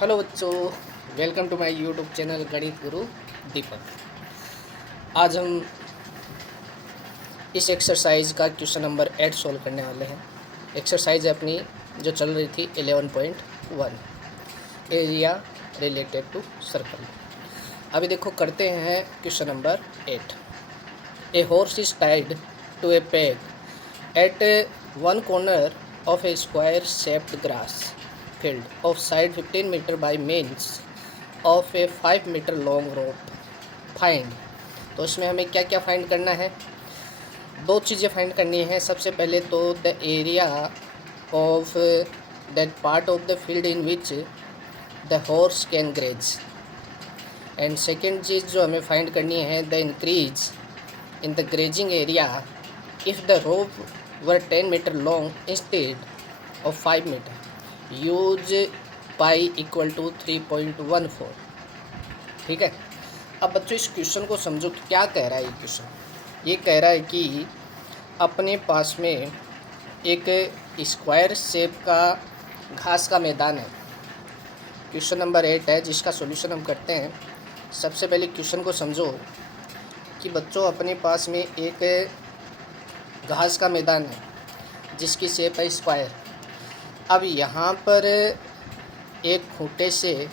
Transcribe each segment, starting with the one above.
Hello बच्चों, welcome to my YouTube channel Ganit Guru दीपक। आज हम इस एक्सरसाइज का क्वेश्चन नंबर 8 सॉल्व करने वाले हैं। एक्सरसाइज है अपनी जो चल रही थी 11.1, एरिया रिलेटेड टू सर्कल। अभी देखो करते हैं question number 8। A horse is tied to a peg at one corner of a square shaped grass field of side 15 meter by means of a 5 meter long rope find। तो इसमें हमें क्या क्या find करना है? दो चीज़ें फाइंड करनी है। सबसे पहले तो the area of that part of the field in which the horse can graze, and second चीज़ जो हमें फाइंड करनी है the increase in the grazing area if the rope were 10 metre long instead of 5 metre. Use pi equal to 3.14। ठीक है। अब बच्चों इस क्वेश्चन को समझो कि क्या कह रहा है ये क्वेश्चन। ये कह रहा है कि अपने पास में एक स्क्वायर शेप का घास का मैदान है। क्वेश्चन नंबर 8 है जिसका सॉल्यूशन हम करते हैं। सबसे पहले क्वेश्चन को समझो कि बच्चों अपने पास में एक घास का मैदान है जिसकी शेप है स्क्वायर। अब यहाँ पर एक खूंटे से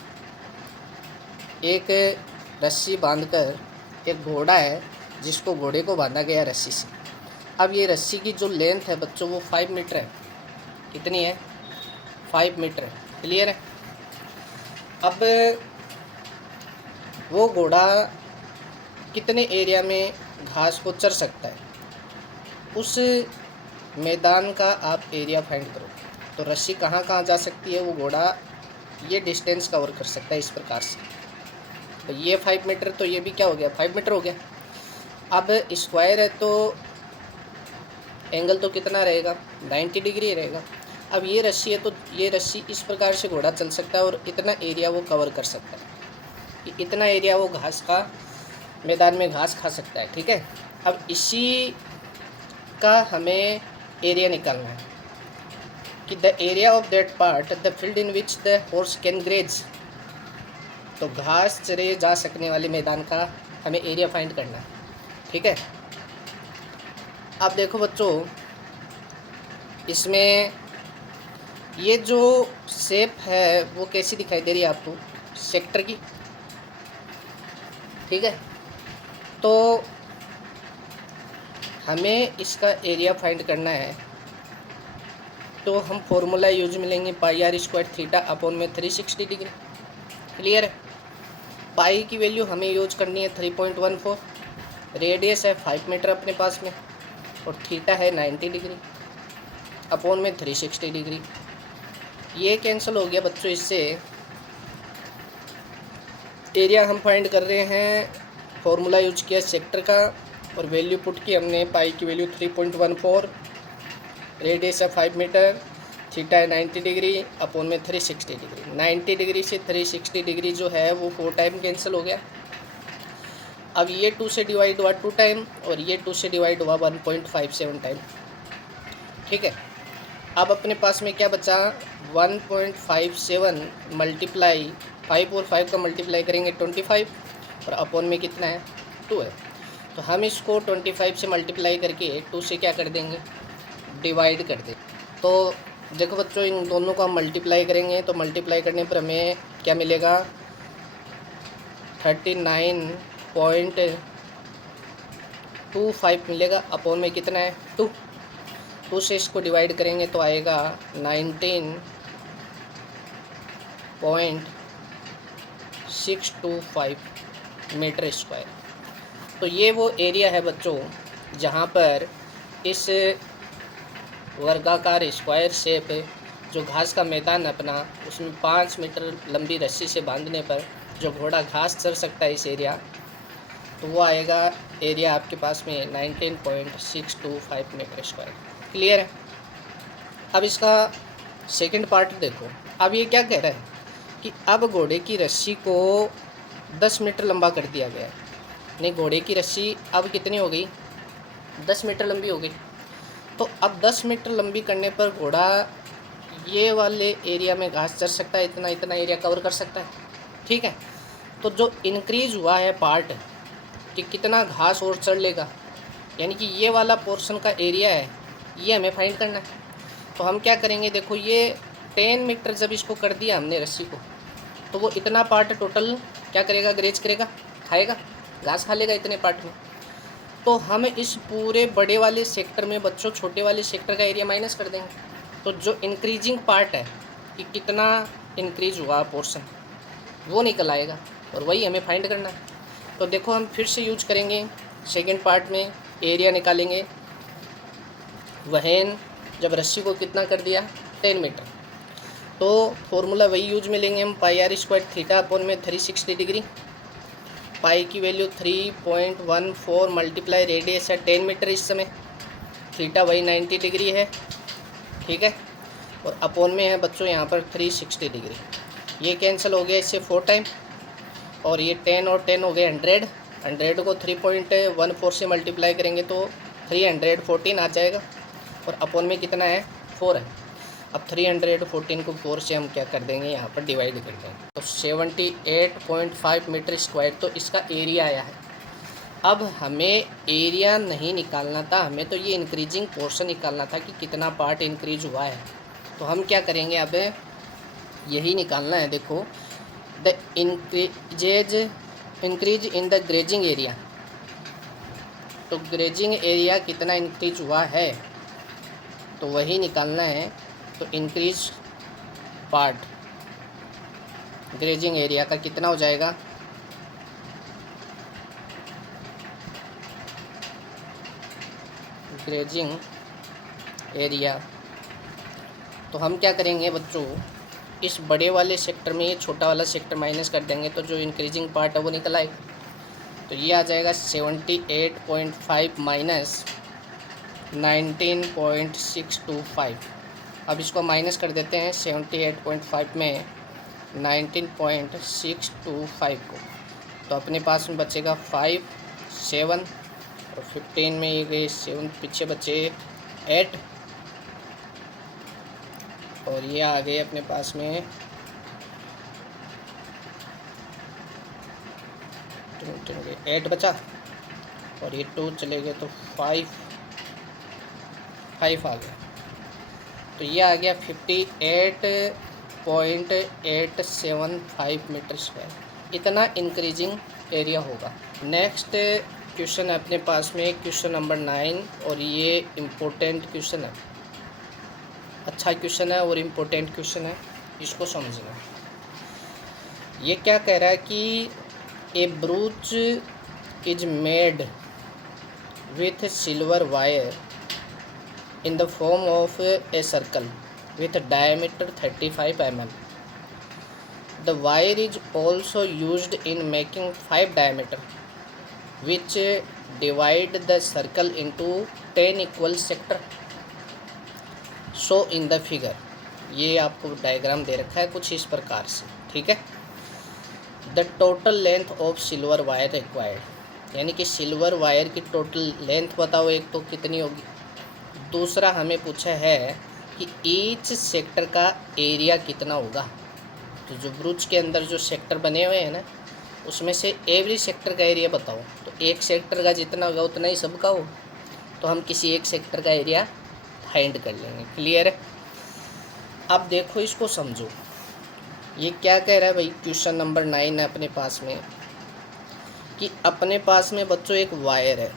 एक रस्सी बांधकर एक घोड़ा है जिसको घोड़े को बांधा गया रस्सी से। अब ये रस्सी की जो लेंथ है बच्चों वो 5 मीटर है। कितनी है? 5 मीटर है। क्लियर है? अब वो घोड़ा कितने एरिया में घास को चर सकता है, उस मैदान का आप एरिया फाइंड करो। तो रस्सी कहाँ कहाँ जा सकती है, वो घोड़ा ये डिस्टेंस कवर कर सकता है इस प्रकार से। तो ये 5 मीटर, तो ये भी क्या हो गया? 5 मीटर हो गया। अब स्क्वायर है तो एंगल तो कितना रहेगा? 90 डिग्री रहेगा। अब ये रस्सी है तो ये रस्सी इस प्रकार से घोड़ा चल सकता है और इतना एरिया वो कवर कर सकता है। इतना एरिया वो घास का मैदान में घास खा सकता है। ठीक है। अब इसी का हमें एरिया निकालना है कि the area of that part the field in which the horse can graze. तो घास चरे जा सकने वाले मैदान का हमें एरिया फाइंड करना है। ठीक है। अब देखो बच्चों, इसमें ये जो शेप है वो कैसी दिखाई दे रही है आपको? सेक्टर की। ठीक है। तो हमें इसका एरिया फाइंड करना है तो हम फॉर्मूला यूज मिलेंगे पाई आर स्क्वायर थीटा अपॉन में 360 डिग्री। क्लियर है? पाई की वैल्यू हमें यूज करनी है 3.14, रेडियस है 5 मीटर अपने पास में, और थीटा है 90 डिग्री अपॉन में 360 डिग्री। ये कैंसिल हो गया बच्चों। इससे एरिया हम फाइंड कर रहे हैं, फॉर्मूला यूज किया सेक्टर का और वैल्यू पुट की हमने। पाई की वैल्यू 3.14, रेडियस है 5 मीटर, थीटा है 90 डिग्री अपॉन में 360 डिग्री। 90 डिग्री से 360 डिग्री जो है वो 4 टाइम कैंसिल हो गया। अब ये 2 से डिवाइड हुआ 2 टाइम और ये 2 से डिवाइड हुआ 1.57 टाइम। ठीक है। अब अपने पास में क्या बचा? 1.57 मल्टीप्लाई 5 और 5 का मल्टीप्लाई करेंगे 25, और अपॉन में कितना है? 2 है। तो हम इसको 25 से मल्टीप्लाई करके 2 से क्या कर देंगे? डिवाइड कर दें। तो देखो बच्चों, इन दोनों को हम मल्टीप्लाई करेंगे तो मल्टीप्लाई करने पर हमें क्या मिलेगा? 39.25 मिलेगा। अपॉन में कितना है? 2। 2 से इसको डिवाइड करेंगे तो आएगा 19.625 मीटर स्क्वायर। तो ये वो एरिया है बच्चों जहाँ पर इस वर्गाकार स्क्वायर शेप जो घास का मैदान अपना, उसमें 5 मीटर लंबी रस्सी से बांधने पर जो घोड़ा घास चर सकता है इस एरिया, तो वो आएगा एरिया आपके पास में 19.625 मीटर स्क्वायर। क्लियर है? अब इसका सेकंड पार्ट देखो। अब ये क्या कह रहा है कि अब घोड़े की रस्सी को 10 मीटर लंबा कर दिया गया है। नहीं, घोड़े की रस्सी अब कितनी हो गई? 10 मीटर लंबी हो गई। तो अब 10 मीटर लंबी करने पर घोड़ा ये वाले एरिया में घास चर सकता है, इतना इतना एरिया कवर कर सकता है, ठीक है। तो जो इंक्रीज हुआ है पार्ट कि कितना घास और चढ़ लेगा, यानी कि ये वाला पोर्शन का एरिया है, ये हमें फाइंड करना है। तो हम क्या करेंगे, देखो ये 10 मीटर जब इसको कर दिया हमने रस्सी को, तो वो इतना पार्ट टोटल क्या करेगा, ग्रेज करेगा, खाएगा, घास खा लेगा इतने पार्ट में। तो हम इस पूरे बड़े वाले सेक्टर में बच्चों छोटे वाले सेक्टर का एरिया माइनस कर देंगे। तो जो इंक्रीजिंग पार्ट है कि कितना इंक्रीज हुआ पोर्शन, वो निकल आएगा और वही हमें फाइंड करना है। तो देखो हम फिर से यूज करेंगे सेकेंड पार्ट में, एरिया निकालेंगे। वहन जब रस्सी को कितना कर दिया, 10 मीटर, तो फॉर्मूला वही यूज में लेंगे हम, पाई आर स्क्वायर थीटा अपॉन में 360 डिग्री। पाई की वैल्यू 3.14 मल्टीप्लाई रेडियस है 10 मीटर इस समय, थीटा वही 90 डिग्री है, ठीक है। और अपॉन में है बच्चों यहाँ पर 360 डिग्री। ये कैंसिल हो गया इससे 4 टाइम, और ये 10 और 10 हो गए 100। 100 को 3.14 से मल्टीप्लाई करेंगे तो 314 आ जाएगा, और अपॉन में कितना है, 4 है। अब 314 को 4 से हम क्या कर देंगे, यहाँ पर डिवाइड कर देंगे, तो 78.5 मीटर स्क्वायर तो इसका एरिया आया है। अब हमें एरिया नहीं निकालना था, हमें तो ये इंक्रीजिंग पोर्शन निकालना था कि कितना पार्ट इंक्रीज हुआ है। तो हम क्या करेंगे, अब यही निकालना है। देखो, the increase in the grazing area, तो ग्रेजिंग एरिया कितना इंक्रीज हुआ है तो वही निकालना है। तो इंक्रीज पार्ट ग्रेजिंग एरिया का कितना हो जाएगा, ग्रेजिंग एरिया। तो हम क्या करेंगे बच्चों, इस बड़े वाले सेक्टर में ये छोटा वाला सेक्टर माइनस कर देंगे, तो जो इंक्रीजिंग पार्ट है वो निकल आएगा। तो ये आ जाएगा 78.5 माइनस 19.625। अब इसको माइनस कर देते हैं 78.5 में 19.625 को, तो अपने पास में बचेगा 5, 7 और 15 में ये गए 7, पीछे बचे 8, और ये आ गए अपने पास में 8 बचा, और ये 2 चले गए तो 5 आ गया। तो ये आ गया 58.875 मीटर स्क्वायर, इतना इंक्रीजिंग एरिया होगा। नेक्स्ट क्वेश्चन है अपने पास में क्वेश्चन नंबर 9, और ये इम्पोर्टेंट क्वेश्चन है, अच्छा क्वेश्चन है और इम्पोर्टेंट क्वेश्चन है, इसको समझना। ये क्या कह रहा है कि a brooch is made with silver wire in the form of a circle with a diameter 35 mm. The wire is also used in making 5 diameter, which divide the circle into 10 equal sector. So in the figure, ये आपको diagram दे रखा है कुछ इस प्रकार से, ठीक है। The total length of silver wire required, यानी कि सिल्वर वायर की टोटल लेंथ बताओ, एक तो कितनी होगी। दूसरा हमें पूछा है कि ईच सेक्टर का एरिया कितना होगा। तो जो ब्रूच के अंदर जो सेक्टर बने हुए हैं ना, उसमें से एवरी सेक्टर का एरिया बताओ। तो एक सेक्टर का जितना होगा उतना ही सबका हो, तो हम किसी एक सेक्टर का एरिया फाइंड कर लेंगे। क्लियर है। अब देखो इसको समझो, ये क्या कह रहा है भाई, क्वेश्चन नंबर 9 है अपने पास में कि अपने पास में बच्चों एक वायर है,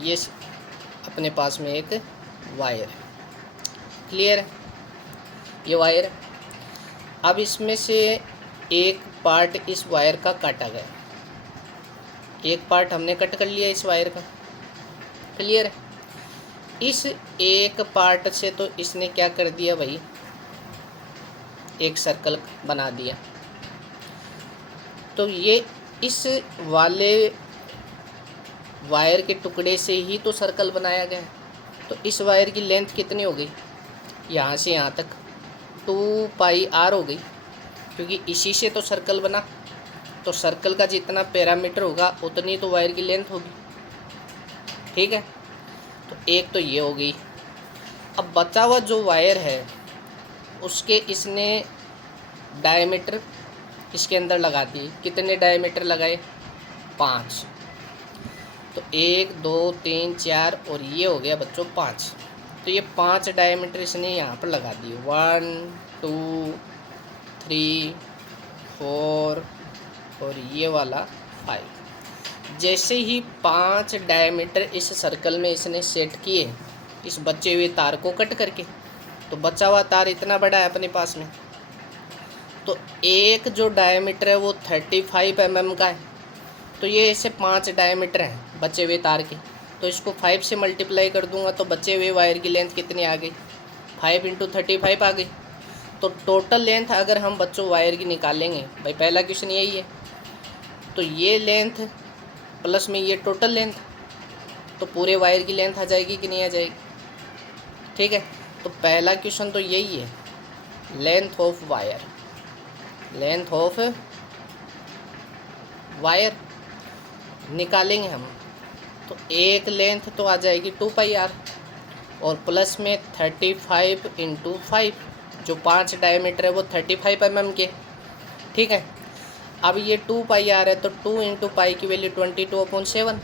ये अपने पास में एक वायर है, क्लियर है, ये वायर है। अब इसमें से एक पार्ट इस वायर का काटा गया, एक पार्ट हमने कट कर लिया इस वायर का, क्लियर है। इस एक पार्ट से तो इसने क्या कर दिया भाई, एक सर्कल बना दिया। तो ये इस वाले वायर के टुकड़े से ही तो सर्कल बनाया गया है। तो इस वायर की लेंथ कितनी हो गई, यहाँ से यहाँ तक 2 पाई आर हो गई, क्योंकि इसी से तो सर्कल बना। तो सर्कल का जितना पैरामीटर होगा उतनी तो वायर की लेंथ होगी, ठीक है। तो एक तो ये हो गई। अब बचा हुआ जो वायर है उसके इसने डायमीटर इसके अंदर लगा दिए। कितने डायमीटर लगाए? 5। तो 1 2 3 4 और ये हो गया बच्चों 5। तो ये 5 डायमीटर इसने यहाँ पर लगा दिए। 1 2 3 4 और ये वाला 5। जैसे ही 5 डायमीटर इस सर्कल में इसने सेट किए इस बचे हुए तार को कट करके, तो बचा हुआ तार इतना बड़ा है अपने पास में। तो एक जो डायमीटर है वो 35 mm का है। तो ये ऐसे 5 डायमीटर हैं बचे हुए तार के। तो इसको 5 से मल्टीप्लाई कर दूंगा तो बचे हुए वायर की लेंथ कितनी आ गई? 5 × 35 आ गई। तो टोटल लेंथ अगर हम बच्चों वायर की निकालेंगे, भाई पहला क्वेश्चन यही है, तो ये लेंथ प्लस में ये टोटल लेंथ, तो पूरे वायर की लेंथ आ जाएगी कि नहीं आ जाएगी? ठीक है, तो पहला क्वेश्चन तो यही है, length of wire. Length of wire निकालेंगे हम, तो एक लेंथ तो आ जाएगी 2πr और प्लस में 35 × 5, जो 5 डायमीटर है वो 35 mm के। ठीक है, अब ये 2πr है तो 2 × पाई की वैल्यू 22/7।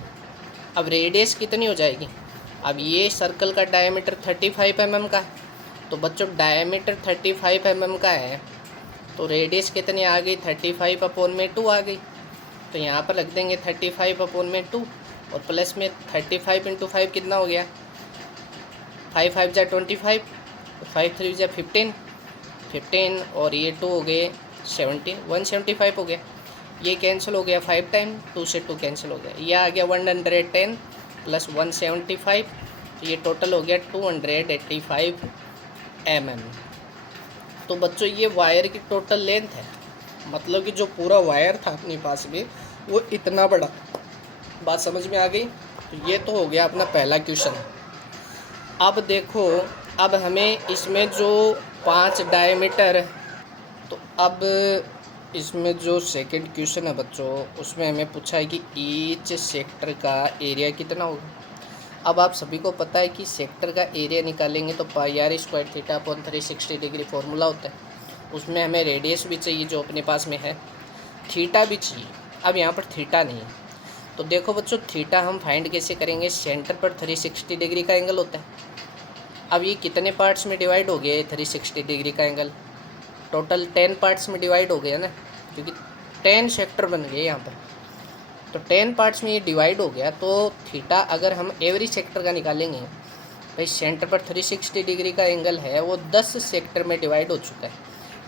अब रेडियस कितनी हो जाएगी? अब ये सर्कल का डायमीटर 35 mm का है, तो बच्चों डायमीटर 35 mm का है तो रेडियस कितनी आ गई? 35/2 आ गई। तो यहाँ पर रख देंगे 35/2 और प्लस में 35 × 5 कितना हो गया? 5 5 जा 25, 5 3 जा 15 और ये 2 हो गए 17, 175 हो गया। ये कैंसिल हो गया 5 टाइम, 2 से 2 कैंसिल हो गया। ये आ गया 110 प्लस 175, तो ये टोटल हो गया 285 mm। तो बच्चों ये वायर की टोटल लेंथ है, मतलब कि जो पूरा वायर था अपने पास में वो इतना बड़ा। बात समझ में आ गई? तो ये तो हो गया अपना पहला क्वेश्चन। अब देखो, अब हमें इसमें जो 5 डायमीटर, तो अब इसमें जो सेकंड क्वेश्चन है बच्चों उसमें हमें पूछा है कि ईच सेक्टर का एरिया कितना होगा। अब आप सभी को पता है कि सेक्टर का एरिया निकालेंगे तो πr² θ/360 फॉर्मूला होता है। उसमें हमें रेडियस भी चाहिए जो अपने पास में है, थीटा भी चाहिए। अब यहाँ पर थीटा नहीं है, तो देखो बच्चों थीटा हम फाइंड कैसे करेंगे? सेंटर पर 360 डिग्री का एंगल होता है। अब ये कितने पार्ट्स में डिवाइड हो गया है 360 डिग्री का एंगल? टोटल 10 पार्ट्स में डिवाइड हो गया ना, क्योंकि 10 सेक्टर बन गए यहाँ पर, तो 10 पार्ट्स में ये डिवाइड हो गया। तो थीटा अगर हम एवरी सेक्टर का निकालेंगे, भाई सेंटर पर 360 डिग्री का एंगल है वो 10 सेक्टर में डिवाइड हो चुका है,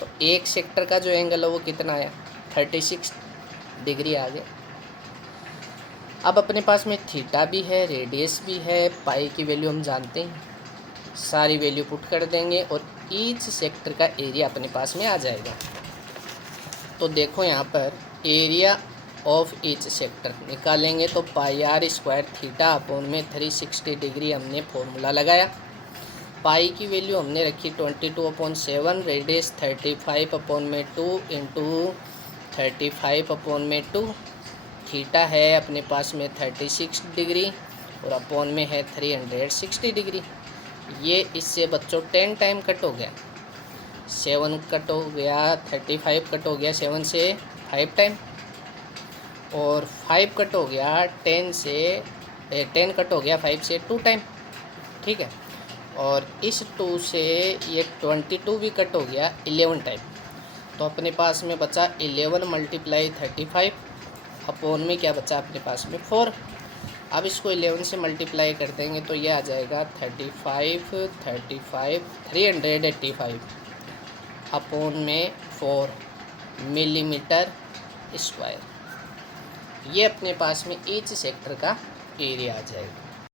तो एक सेक्टर का जो एंगल है वो कितना आया? 36 डिग्री आ गया। अब अपने पास में थीटा भी है, रेडियस भी है, पाई की वैल्यू हम जानते हैं, सारी वैल्यू पुट कर देंगे और ईच सेक्टर का एरिया अपने पास में आ जाएगा। तो देखो यहाँ पर एरिया ऑफ ईच सेक्टर निकालेंगे तो πr² θ/360 डिग्री हमने फॉर्मूला लगाया। पाई की वैल्यू हमने रखी 22/7, रेडियस 35/2 × 35/2, थीटा है अपने पास में 36 डिग्री और अपॉन में है 360 डिग्री। ये इससे बच्चों 10 टाइम कट हो गया, 7 कट हो गया, 35 कट हो गया 7 से 5 टाइम, और 5 कट हो गया 10 से 10 कट हो गया 5 से 2 टाइम। ठीक है, और इस 2 से ये 22 भी कट हो गया 11 टाइम। तो अपने पास में बचा 11 × 35 अपॉन में क्या बचा अपने पास में 4। अब इसको 11 से मल्टीप्लाई कर देंगे तो ये आ जाएगा 385 अपॉन में 4 मिलीमीटर स्क्वायर। ये अपने पास में ईच सेक्टर का एरिया आ जाएगा।